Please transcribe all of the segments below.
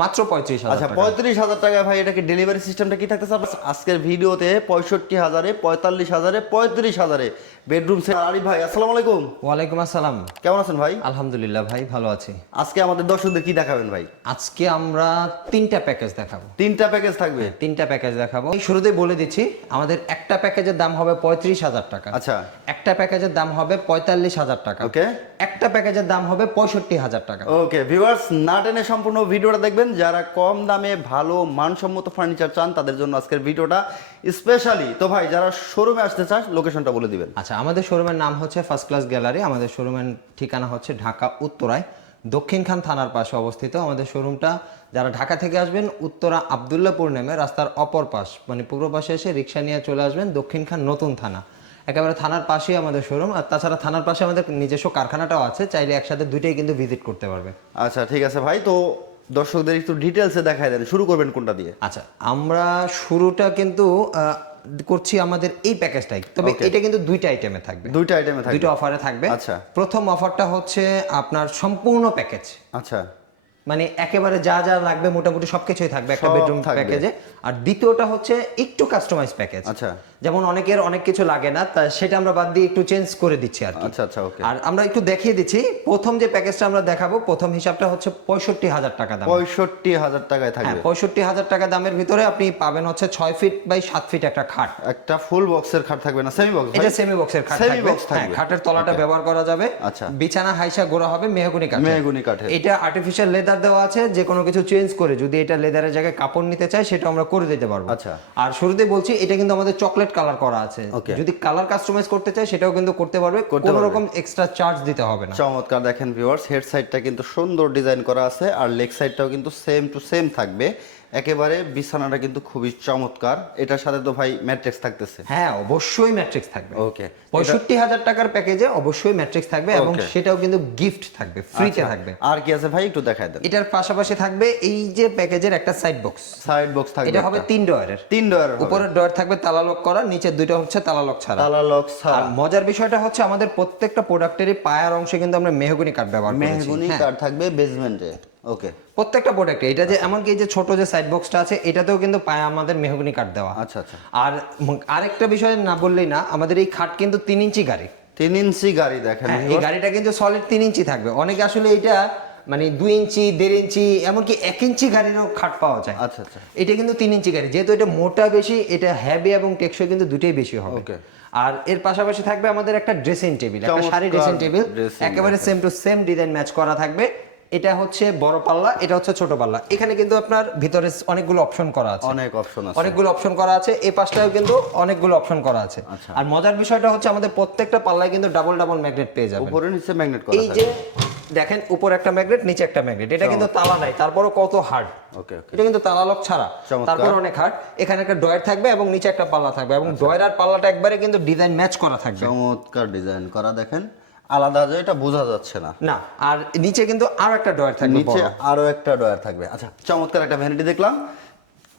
মাত্র পঁয়ত্রিশ আচ্ছা পঁয়ত্রিশ হাজার টাকায় ভাই এটাকে ডেলিভারি সিস্টেমটা কি থাকতেছে? আজকের ভিডিওতে পঁয়ষট্টি হাজারে পঁয়তাল্লিশ হাজারে পঁয়ত্রিশ হাজারে বেডরুম সেট আরিফ ভাই আসসালামু আলাইকুম। ওয়ালাইকুম আসসালাম। কেমন আছেন ভাই? আলহামদুলিল্লাহ ভাই ভালো আছি। আজকে আমাদের দর্শকদের কি দেখাবেন ভাই? আজকে আমরা তিনটা প্যাকেজ দেখাবো। তিনটা প্যাকেজ থাকবে? তিনটা প্যাকেজ দেখাবো। এই শুরুতেই বলে দিচ্ছি আমাদের একটা প্যাকেজের দাম হবে পঁয়ত্রিশ হাজার টাকা। আচ্ছা। একটা প্যাকেজের দাম হবে পঁয়তাল্লিশ হাজার টাকা। ওকে একটা প্যাকেজের দাম হবে পঁয়ষট্টি হাজার টাকা। ওকে ভিউয়ার্স না টেনে সম্পূর্ণ ভিডিওটা দেখবেন। যারা কম দামে ভালো মানসম্মত ফার্নিচার চান তাদের জন্য আজকের ভিডিওটা স্পেশালি তো ভাই যারা শোরুমে আসতে চান লোকেশনটা বলে দিবেন। আচ্ছা আমাদের শোরুমের নাম হচ্ছে ফার্স্ট ক্লাস গ্যালারি আমাদের শোরুমের ঠিকানা হচ্ছে ঢাকা উত্তরায়। দক্ষিণখান থানার পাশে অবস্থিত আমাদের শোরুমটা যারা ঢাকা থেকে আসবেন উত্তরা আবদুল্লাপুর নেমে রাস্তার অপর পাশ মানে পূর্ব পাশে এসে রিক্সা নিয়ে চলে আসবেন দক্ষিণখান নতুন থানা। একেবারে থানার পাশেই আমাদের শোরুম আর তাছাড়া থানার পাশে আমাদের নিজস্ব কারখানাটাও আছে চাইলে একসাথে দুইটাই কিন্তু ভিজিট করতে পারবে। আচ্ছা ঠিক আছে ভাই। তো দর্শকদের একটু ডিটেলসে দেখায় দেন। শুরু করবেন কোনটা দিয়ে? আচ্ছা আমরা শুরুটা কিন্তু করছি আমাদের এই প্যাকেজটাই তবে. এটা কিন্তু দুইটা আইটেমে থাকবে। দুইটা আইটেমে থাকবে। দুইটা অফারে থাকবে। আচ্ছা। প্রথম অফারটা হচ্ছে আপনার সম্পূর্ণ প্যাকেজ আচ্ছা। মানে একেবারে যা যা লাগবে মোটামুটি সবকিছুই থাকবে একটা বেডরুম প্যাকেজে আর দ্বিতীয়টা হচ্ছে একটু কাস্টমাইজ প্যাকেজ আচ্ছা। যেমন অনেকের অনেক কিছু লাগে না তা সেটা আমরা বাদ দিয়ে একটু চেঞ্জ করে দিচ্ছি আর কি। আচ্ছা আচ্ছা ওকে আর আমরা একটু দেখিয়ে দিচ্ছি প্রথম যে প্যাকেজটা আমরা দেখাবো প্রথম হিসাবটা হচ্ছে পঁয়ষট্টি হাজার টাকা দাম পঁয়ষট্টি হাজার টাকায় হ্যাঁ থাকবে পঁয়ষট্টি হাজার টাকা দামের ভিতরে আপনি পাবেন হচ্ছে ছয় ফিট বাই সাত ফিট একটা খাট। একটা ফুল বক্সের খাট থাকবে না সেমি বক্স এটা সেমি বক্সের খাট থাকবে। box থাকবে। হ্যাঁ খাটের তলাটা ব্যবহার করা যাবে। আচ্ছা। বিছানা হাইসা গোড়া হবে মেহগুনি কাঠ মেহগনি কাঠের। এটা আর্টিফিশিয়াল লেদার দেওয়া আছে যে কোনো কিছু চেঞ্জ করে যদি এটা লেদারের জায়গায় কাপড় নিতে চাই সেটা আমরা করে দিতে পারব। আচ্ছা। আর শুরুতেই বলছি এটা কিন্তু আমাদের চকলেট কালার করা আছে। যদি কালার কাস্টমাইজ করতে চাই সেটাও কিন্তু করতে পারবে। কোনো রকম এক্সট্রা চার্জ দিতে হবে না। চমৎকার দেখেন ভিউয়ার্স হেড সাইডটা কিন্তু সুন্দর ডিজাইন করা আছে আর লেগ সাইডটাও কিন্তু সেম টু সেম থাকবে। একেবারে বিছানাটা কিন্তু খুবই চমৎকার। এটার সাথে তো ভাই ম্যাট্রিক্স থাকতেছে। হ্যাঁ অবশ্যই ম্যাট্রিক্স থাকবে। ওকে পঁয়ষট্টি হাজার টাকার প্যাকেজে অবশ্যই ম্যাট্রিক্স থাকবে এবং সেটাও কিন্তু গিফট থাকবে ফ্রিতে আচ্ছা। থাকবে। আর কি আছে ভাই? একটু দেখায় দেন। এটার পাশাপাশি থাকবে এই যে প্যাকেজের একটা সাইড বক্স সাইড বক্স থাকবে এটা হবে। তিন ডয়ারের তিন ডয়ার উপরের ডয়ার থাকবে তালা লক করা নিচের দুইটা হচ্ছে তালা লক ছাড়া। তালা লক ছাড়া। আর মজার বিষয়টা হচ্ছে আমাদের প্রত্যেকটা প্রোডাক্টেরই পায়ার অংশে কিন্তু আমরা মেহগুনি কাঠ ব্যবহার করেছি। মেহগুনি হ্যাঁ, কার্ড থাকবে বেসমেন্টে ওকে প্রত্যেকটা প্রোডাক্টে এটা আচ্ছা। যে এমনকি এই যে ছোট যে সাইড বক্সটা আছে এটাতেও কিন্তু পায়া আমাদের মেহগুনি কাঠ দেওয়া। আচ্ছা আচ্ছা। আর আরেকটা বিষয় না বললেই না আমাদের এই খাট কিন্তু তিন ইঞ্চি গাড়ি। তিন ইঞ্চি গাড়ি দেখেন। হ্যাঁ, এই গাড়িটা কিন্তু সলিড তিন ইঞ্চি থাকবে। অনেকে আসলে এটা মানে দুই ইঞ্চি দেড় ইঞ্চি এমনকি এক ইঞ্চি গাড়িরও খাট পাওয়া যায়। আচ্ছা আচ্ছা। এটা কিন্তু তিন ইঞ্চি গাড়ি। যেহেতু এটা মোটা বেশি এটা হ্যাভি এবং টেকসই কিন্তু দুটোই বেশি হবে। আর এর পাশাপাশি থাকবে আমাদের একটা ড্রেসিং টেবিল একটা শাড়ি ড্রেসিং টেবিল একেবারে same to same design match করা থাকবে। এটা হচ্ছে বড় পাল্লা এটা হচ্ছে ছোট পাল্লা। এখানে কিন্তু আপনার ভিতরে অনেকগুলো অপশন করা আছে। অনেক অপশন আছে। অনেকগুলো অপশন করা আছে। এই পাশটাও কিন্তু অনেকগুলো অপশন করা আছে। আচ্ছা। আর মজার বিষয়টা হচ্ছে আমাদের প্রত্যেকটা পাল্লায় কিন্তু ডাবল ডাবল ম্যাগনেট পেয়ে যাবেন। উপরে নিচে ম্যাগনেট করা এই যে দেখেন উপর একটা ম্যাগনেট নিচে একটা ম্যাগনেট এটা কিন্তু তালা নাই তারপরও কত হার্ড ওকে এটা কিন্তু তালা লক ছাড়া তারপর অনেক হার্ড এখানে একটা ডয়ার থাকবে এবং নিচে একটা পাল্লা থাকবে এবং আচ্ছা। ডয়ার আর পাল্লাটা একবারে কিন্তু ডিজাইন ম্যাচ করা থাকবে। চমৎকার ডিজাইন করা দেখেন। আলাদা যে এটা বোঝা যাচ্ছে না। না আর নিচে কিন্তু আরও একটা ডয়ার থাকবে নিচে আরও একটা ডয়ার থাকবে। আচ্ছা চমৎকার একটা ভ্যানিটি দেখলাম।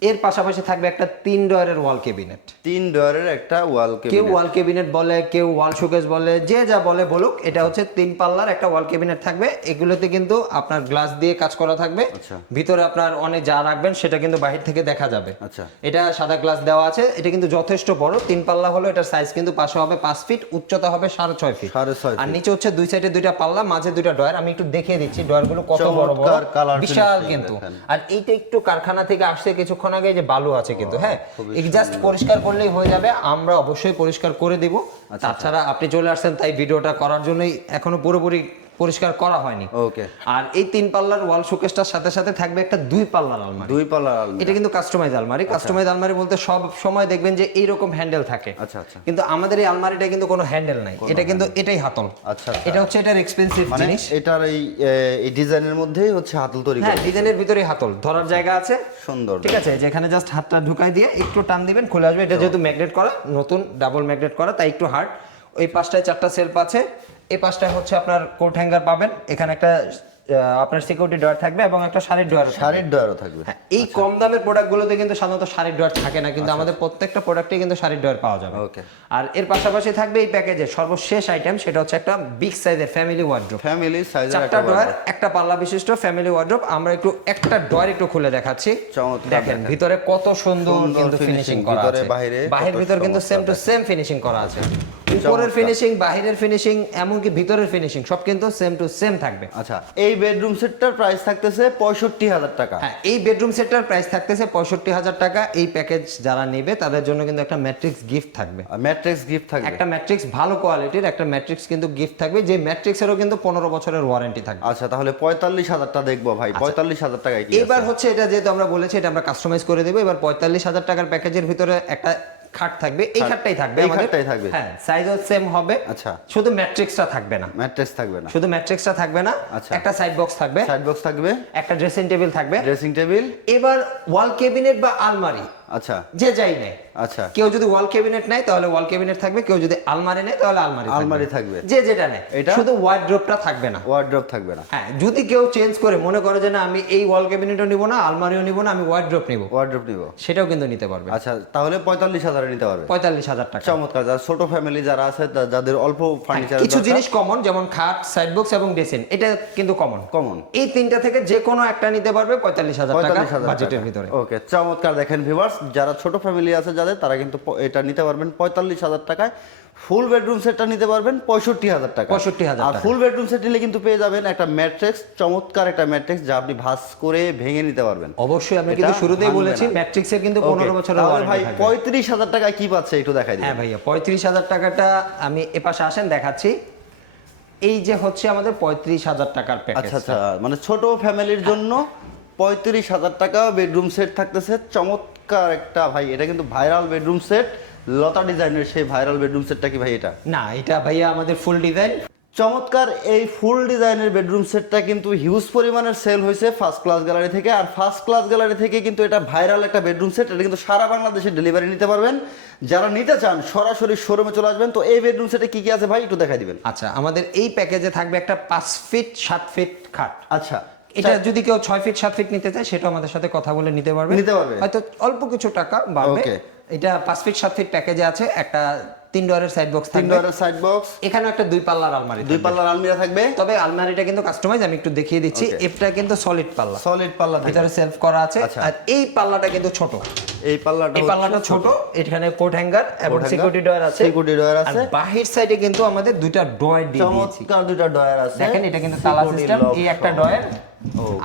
এর পাশাপাশি থাকবে একটা তিন ডয়ারের ওয়াল কেবিনেট তিন ডয়ারের একটা ওয়াল কেউ ওয়াল কেবিনেট বলে কেউ ওয়াল শোকেস বলে যে যা বলে বলুক এটা হচ্ছে তিন পাল্লার একটা ওয়াল কেবিনেট থাকবে। এগুলোতে কিন্তু আপনার গ্লাস দিয়ে কাজ করা থাকবে। আচ্ছা। ভিতরে আপনার অনেক যা রাখবেন সেটা কিন্তু বাহির থেকে দেখা যাবে। আচ্ছা। এটা সাদা গ্লাস দেওয়া আছে এটা কিন্তু যথেষ্ট বড়। তিন পাল্লা হলো এটার সাইজ কিন্তু পাশে হবে পাঁচ ফিট উচ্চতা হবে সাড়ে ছয় ফিট আর নিচে হচ্ছে দুই সাইডে দুইটা পাল্লা মাঝে দুইটা ডয়ার। আমি একটু দেখিয়ে দিচ্ছি ডয়ারগুলো কত বড় বড়। বিশাল কিন্তু। আর এইটা একটু কারখানা থেকে আসছে কিছুক্ষণ আগে যে বালু আছে কিন্তু হ্যাঁ জাস্ট পরিষ্কার করলেই হয়ে যাবে আমরা অবশ্যই পরিষ্কার করে দিব। আচ্ছা, তাছাড়া আপনি চলে আসছেন তাই ভিডিওটা করার জন্যই এখনও পুরোপুরি পরিষ্কার করা হয়নি। ওকে আর এই তিন পাল্লার ওয়াল শোকেসটার সাথে সাথে থাকবে একটা দুই পাল্লার আলমারি। দুই পাল্লার আলমারি। এটা কিন্তু কাস্টমাইজ আলমারি। কাস্টমাইজ আলমারি বলতে সব সময় দেখবেন যে এইরকম হ্যান্ডেল থাকে। আচ্ছা আচ্ছা। কিন্তু আমাদের এই আলমারিটা কিন্তু কোনো হ্যান্ডেল নাই। এটা কিন্তু এটাই হাতল। আচ্ছা, আচ্ছা। এটা হচ্ছে এটার এক্সপেন্সিভ মানে জিনিস। এটার এই এই ডিজাইনের মধ্যেই হচ্ছে হাতল তৈরি হ্যাঁ ডিজাইনের ভিতরেই হাতল। ধরার জায়গা আছে। সুন্দর। ঠিক আছে যেখানে জাস্ট হাতটা ঢুকাই দিয়ে একটু টান দিবেন খুলে আসবে। এটা যেহেতু ম্যাগনেট করা নতুন ডাবল ম্যাগনেট করা তাই একটু হার্ড ওই পাঁচটায় চারটা সেলফ আছে। এই পাশটায় হচ্ছে আপনার কোট হ্যাঙ্গার পাবেন। এখানে একটা আপনার সিকিউরিটি ডয়ার থাকবে এবং একটা শাড়ির ডয়ার শাড়ির ডয়ারও থাকবে। হ্যাঁ, এই কম দামের প্রোডাক্টগুলোতে কিন্তু সাধারণত শাড়ির ডয়ার থাকে না কিন্তু আমাদের প্রত্যেকটা প্রোডাক্টে কিন্তু শাড়ির ডয়ার পাওয়া যাবে। ওকে আর এর পাশাপাশি থাকবে এই প্যাকেজের সর্বশেষ আইটেম সেটা হচ্ছে একটা বিগ সাইজের ফ্যামিলি ওয়ার্ড্রোপ ফ্যামিলি সাইজের একটা ডয়ার একটা পাল্লা বিশিষ্ট ফ্যামিলি ওয়ার্ড্রোপ আমরা একটু একটা ডয়ার একটু খুলে দেখাচ্ছি। দেখেন। ভিতরে কত সুন্দর কিন্তু ফিনিশিং করা ভিতরে আছে। বাইরে বাহির ভিতর কিন্তু সেম টু সেম ফিনিশিং করা আছে। উপরের ফিনিশিং বাহিরের ফিনিশিং এমনকি ভিতরের ফিনিশিং সব কিন্তু সেম টু সেম থাকবে। আচ্ছা এই বেডরুম সেটটার প্রাইস থাকতেছে পঁয়ষট্টি হাজার টাকা। হ্যাঁ এই বেডরুম সেটটার প্রাইস থাকতেছে পঁয়ষট্টি হাজার টাকা। এই প্যাকেজ যারা নেবে তাদের জন্য কিন্তু একটা ম্যাট্রিক্স গিফট থাকবে। ম্যাট্রিক্স গিফট থাকবে। একটা ম্যাট্রিক্স ভালো কোয়ালিটির একটা ম্যাট্রিক্স কিন্তু গিফট থাকবে যে ম্যাট্রিক্সেরও কিন্তু পনেরো বছরের ওয়ারেন্টি থাকবে। আচ্ছা তাহলে পঁয়তাল্লিশ হাজারটা দেখব ভাই। পঁয়তাল্লিশ হাজার টাকায় কি এবার হচ্ছে এটা যেহেতু আমরা বলেছি এটা আমরা কাস্টমাইজ করে দেবো। এবার পঁয়তাল্লিশ হাজার টাকার প্যাকেজের ভিতরে একটা খাট থাকবে এই খাটটাই থাকবে এই। খাটটাই থাকবে। হ্যাঁ সাইজও সেম হবে। আচ্ছা। শুধু ম্যাট্রিক্সটা থাকবে না। ম্যাট্রিক্স থাকবে না। শুধু ম্যাট্রিক্সটা থাকবে না আচ্ছা। একটা সাইড বক্স থাকবে। সাইড বক্স থাকবে। একটা ড্রেসিং টেবিল থাকবে। ড্রেসিং টেবিল এবার ওয়াল কেবিনেট বা আলমারি। আচ্ছা। যে যাই নেয়। আচ্ছা। কেউ যদি ওয়াল ক্যাবিনেট নেয় তাহলে ওয়াল ক্যাবিনেট থাকবে কেউ যদি আলমারি নেয় তাহলে আলমারি আলমারি থাকবে। যে যেটা নেয়। এটা? শুধু ওয়ার্ড্রোপটা থাকবে না। ওয়ার্ড্রপ থাকবে না। হ্যাঁ যদি কেউ চেঞ্জ করে মনে করে যে না আমি এই ওয়াল ক্যাবিনেটও নিব না আলমারিও নিব না আমি ওয়ার্ড্রোপ নিব। ওয়ার্ড্রপ নিব। সেটাও কিন্তু নিতে পারবে। আচ্ছা তাহলে পঁয়তাল্লিশ হাজারে নিতে পারবে। পঁয়তাল্লিশ হাজার টাকা। চমৎকার যারা ছোট ফ্যামিলি যারা আছে যাদের অল্প ফার্নিচার কিছু জিনিস কমন যেমন খাট সাইড বক্স এবং ডেসিন এটা কিন্তু কমন কমন এই তিনটা থেকে যে কোনো একটা নিতে পারবে পঁয়তাল্লিশ হাজার টাকা বাজেটের ভিতরে। ওকে চমৎকার দেখেন ভিউয়ার্স যারা ছোট ফ্যামিলি আছে যাদের তারা কিন্তু এটা নিতে পারবেন পঁয়তাল্লিশ হাজার টাকায়। ফুল বেডরুম সেটটা নিতে পারবেন পঁয়ষট্টি হাজার টাকা 65,000 আর ফুল বেডরুম সেট নিলে কিন্তু পেয়ে যাবেন একটা ম্যাট্রিক্স চমৎকার একটা ম্যাট্রিক্স যা আপনি ভাঁজ করে ভেঙে নিতে পারবেন। অবশ্যই আমি কিন্তু শুরুতেই বলেছি। ম্যাট্রিক্সের কিন্তু পনেরো বছর ভাই পঁয়ত্রিশ হাজার টাকায় কি পাচ্ছে একটু দেখাই হ্যাঁ ভাইয়া পঁয়ত্রিশ হাজার টাকাটা আমি এপাশে আসেন দেখাচ্ছি। এই যে হচ্ছে আমাদের পঁয়ত্রিশ হাজার টাকার প্যাকেজ আচ্ছা আচ্ছা মানে ছোট ফ্যামিলির জন্য পঁয়ত্রিশ হাজার টাকা বেডরুম সেট থাকতেছে। চমৎকার একটা ভাই এটা কিন্তু ভাইরাল বেডরুম সেট লতা ডিজাইনের সেই ভাইরাল বেডরুম সেটটা কি ভাই এটা? না এটা ভাইয়া আমাদের ফুল ডিজাইন চমৎকার এই ফুল ডিজাইনের বেডরুম সেটটা কিন্তু হিউজ পরিমাণের সেল হয়েছে ফার্স্ট ক্লাস গ্যালারি থেকে। আর ফার্স্ট ক্লাস গ্যালারি থেকে কিন্তু এটা ভাইরাল একটা বেডরুম সেট এটা কিন্তু সারা বাংলাদেশে ডেলিভারি নিতে পারবেন। যারা নিতে চান সরাসরি শোরুমে চলে আসবেন। তো এই বেডরুম সেটে কি কি আছে ভাই একটু দেখাই দিবেন। আচ্ছা আমাদের এই প্যাকেজে থাকবে একটা পাঁচ ফিট সাত ফিট খাট। আচ্ছা এটা যদি কেউ ছয় ফিট সাত ফিট নিতে চায় সেটা আমাদের সাথে কথা বলে নিতে পারবে। নিতে পারবে। হয়তো অল্প কিছু টাকা বাড়বে. এটা পাঁচ ফিট সাত ফিট প্যাকেজে আছে। একটা তিন ডোয়ারের সাইড বক্স তিন ডোয়ারের সাইড বক্স এখানে একটা দুই পাল্লার আলমারি দুই পাল্লার আলমিরা থাকবে। তবে আলমারিটা কিন্তু কাস্টমাইজ আমি একটু দেখিয়ে দিচ্ছি। এটা কিন্তু সলিড পাল্লা। সলিড পাল্লা ভিতরে সেলফ করা আছে। আচ্ছা। আর এই পাল্লাটা কিন্তু ছোট। এই পাল্লাটা এই পাল্লাটা ছোট। এখানে কোট হ্যাঙ্গার এবং সিকিউরিটি ডয়ার আছে। door আর আছে। বাহির সাইডে কিন্তু আমাদের দুইটা ডয়ার দিয়ে দিয়েছি। চমৎকার দুইটা ডয়ার আছে। দেখেন এটা কিন্তু তালা সিস্টেম এই একটা। ডয়ার.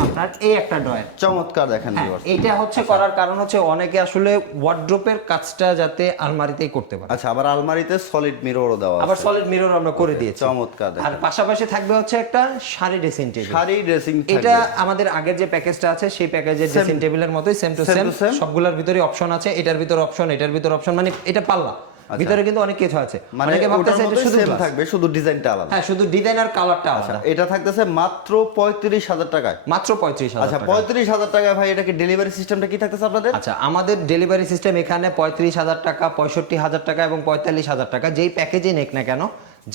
আপনার এই একটা ডয়ার চমৎকার দেখেন হ্যাঁ। এইটা হচ্ছে করার কারণ হচ্ছে অনেকে আসলে ওয়ার্ড্রোপের কাজটা যাতে আলমারিতেই করতে পারে। আচ্ছা আবার আলমারিতে সলিড মিররও দেওয়া আবার সলিড মিরর আমরা করে দিয়েছি। চমৎকার আর পাশাপাশি থাকবে হচ্ছে একটা sari dressing table sari dressing এটা আমাদের আগের যে প্যাকেজটা আছে সেই প্যাকেজের ড্রেসিং টেবিলের মতোই সেম টু সেম? সবগুলোর ভিতরে অপশন আছে এটার ভিতর অপশন এটার ভিতর অপশন মানে এটা পাল্লা। ভিতরে কিন্তু অনেক কিছু আছে। মানে অনেকে ভাবতেছে এটা শুধু সেম থাকবে শুধু ডিজাইনটা আলাদা। হ্যাঁ শুধু ডিজাইন আর কালারটা আলাদা। এটা থাকতেছে মাত্র পঁয়ত্রিশ হাজার টাকায়। মাত্র পঁয়ত্রিশ হাজার আচ্ছা টাকা। পঁয়ত্রিশ হাজার টাকায় ভাই এটা কি ডেলিভারি সিস্টেমটা কি থাকতেছে আপনাদের? আচ্ছা আমাদের ডেলিভারি সিস্টেম এখানে পঁয়ত্রিশ হাজার টাকা পঁয়ষট্টি হাজার টাকা এবং পঁয়তাল্লিশ হাজার টাকা যেই প্যাকেজে নেক না কেন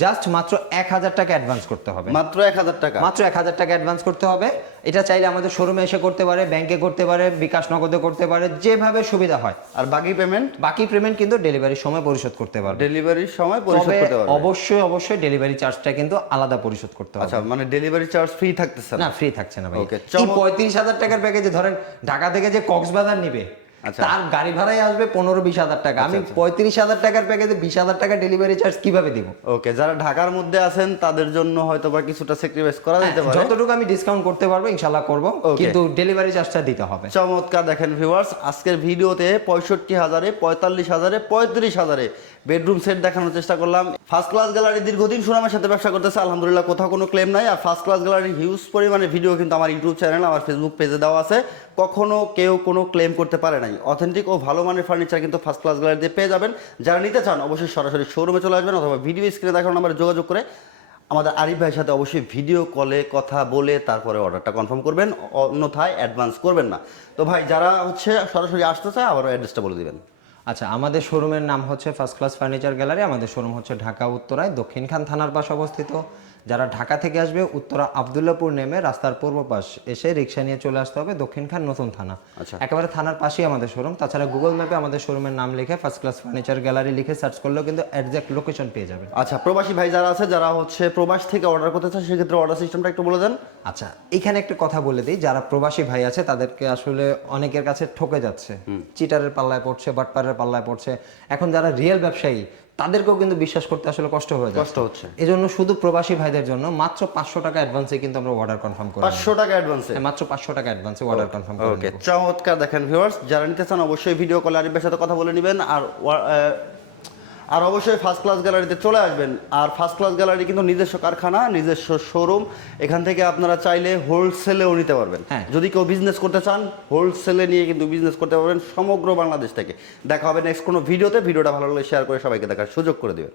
জাস্ট মাত্র এক হাজার টাকা অ্যাডভান্স করতে হবে। মাত্র এক হাজার টাকা। মাত্র এক হাজার টাকা অ্যাডভান্স করতে হবে। এটা চাইলে আমাদের শোরুমে এসে করতে পারে ব্যাংকে করতে পারে বিকাশ নগদে করতে পারে যেভাবে সুবিধা হয়। আর বাকি পেমেন্ট বাকি পেমেন্ট কিন্তু ডেলিভারির সময় পরিশোধ করতে পারবে। ডেলিভারির সময় পরিশোধ করতে পারবে। অবশ্যই অবশ্যই ডেলিভারি চার্জটা কিন্তু আলাদা পরিশোধ করতে হবে। আচ্ছা মানে ডেলিভারি চার্জ ফ্রি থাকতেছে না? ফ্রি থাকছে না ভাই। এই পঁয়ত্রিশ হাজার টাকার প্যাকেজে ধরেন ঢাকা থেকে যে কক্সবাজার নিবে। তার গাড়ি ভাড়াই আসবে পনেরো বিশ হাজার টাকা। আমি পঁয়ত্রিশ হাজার টাকার প্যাকেজে বিশ হাজার টাকা ডেলিভারি চার্জ কীভাবে দিব? ওকে যারা ঢাকার মধ্যে আছেন তাদের জন্য হয়তো বা কিছুটা স্যাক্রিফাইস করা যেতে পারে। হ্যাঁ, যতটুকু আমি ডিসকাউন্ট করতে পারব ইনশাল্লাহ করব। কিন্তু ডেলিভারি চার্জটা দিতে হবে। চমৎকার দেখেন ভিউয়ার্স আজকের ভিডিওতে পঁয়ষট্টি হাজারে পঁয়তাল্লিশ হাজারে পঁয়ত্রিশ হাজারে বেডরুম সেট দেখানোর চেষ্টা করলাম। ফার্স্ট ক্লাস গ্যালারি দীর্ঘদিন সুনামের সাথে ব্যবসা করতেছে আলহামদুলিল্লাহ কোথাও কোনো ক্লেম নাই। আর ফার্স্ট ক্লাস গ্যালারি হিউজ পরিমাণে ভিডিও কিন্তু আমার ইউটিউব চ্যানেল আমার ফেসবুক পেজে দেওয়া আছে। কখনো কেউ কোনো ক্লেম করতে পারে নাই। অথেন্টিক ও ভালো মানের ফার্নিচার কিন্তু ফার্স্ট ক্লাস গ্যালারিতে পেয়ে যাবেন। যারা নিতে চান, অবশ্যই সরাসরি শোরুমে চলে আসবেন অথবা ভিডিও স্ক্রিনে দেখানো নাম্বারে যোগাযোগ করে আমাদের আরিফ ভাইয়ের সাথে অবশ্যই ভিডিও কলে কথা বলে তারপরে অর্ডারটা কনফার্ম করবেন। অন্যথায় অ্যাডভান্স করবেন না। তো ভাই, যারা হচ্ছে সরাসরি আসতে চায়, আবারও অ্যাড্রেসটা বলে দিবেন। আচ্ছা আমাদের শোরুমের নাম হচ্ছে ফার্স্ট ক্লাস ফার্নিচার গ্যালারি আমাদের শোরুম হচ্ছে ঢাকা উত্তরায়। দক্ষিণখান থানার পাশে অবস্থিত। যারা ঢাকা থেকে আসবে উত্তরা আবদুল্লাপুর নেমে রাস্তার পূর্ব পাশ এসে রিক্সা নিয়ে চলে আসতে হবে দক্ষিণখান নতুন থানা। আচ্ছা। একেবারে থানার পাশেই আমাদের শোরুম। তাছাড়া গুগল ম্যাপে আমাদের শোরুমের নাম লিখে ফার্স্ট ক্লাস ফার্নিচার গ্যালারি লিখে সার্চ করলেও কিন্তু একজ্যাক্ট লোকেশন পেয়ে যাবেন। আচ্ছা প্রবাসী ভাই যারা আছে যারা হচ্ছে প্রবাস থেকে অর্ডার করতে চায় সেক্ষেত্রে অর্ডার সিস্টেমটা একটু বলে দেন। আচ্ছা এখানে একটা কথা বলে দিই। যারা প্রবাসী ভাই আছে তাদেরকে আসলে অনেকের কাছে ঠকে যাচ্ছে। চিটারের পাল্লায় পড়ছে বাটপারের পাল্লায় পড়ছে। এখন যারা রিয়েল ব্যবসায়ী তাদেরকেও কিন্তু বিশ্বাস করতে আসলে কষ্ট হয়ে যায় কষ্ট হচ্ছে। এই জন্য শুধু প্রবাসী ভাইদের জন্য মাত্র পাঁচশো টাকা অ্যাডভান্সে কিন্তু আমরা অর্ডার কনফার্ম করি পাঁচশো টাকা অ্যাডভান্সে মাত্র পাঁচশো টাকা অ্যাডভান্সে অর্ডার কনফার্ম করি ওকে চমৎকার দেখেন ভিউয়ার্স যারা নিতে চান অবশ্যই ভিডিও কলে আরিফের সাথে কথা বলে নেবেন। আর আর অবশ্যই ফার্স্ট ক্লাস গ্যালারিতে চলে আসবেন। আর ফার্স্ট ক্লাস গ্যালারি কিন্তু নিজস্ব কারখানা নিজস্ব শোরুম এখান থেকে আপনারা চাইলে হোলসেলেও নিতে পারবেন। হ্যাঁ। যদি কেউ বিজনেস করতে চান হোলসেলে নিয়ে কিন্তু বিজনেস করতে পারবেন সমগ্র বাংলাদেশ থেকে। দেখা হবে নেক্সট কোনো ভিডিওতে ভিডিওটা ভালো লাগলে শেয়ার করে সবাইকে দেখার সুযোগ করে দেবেন।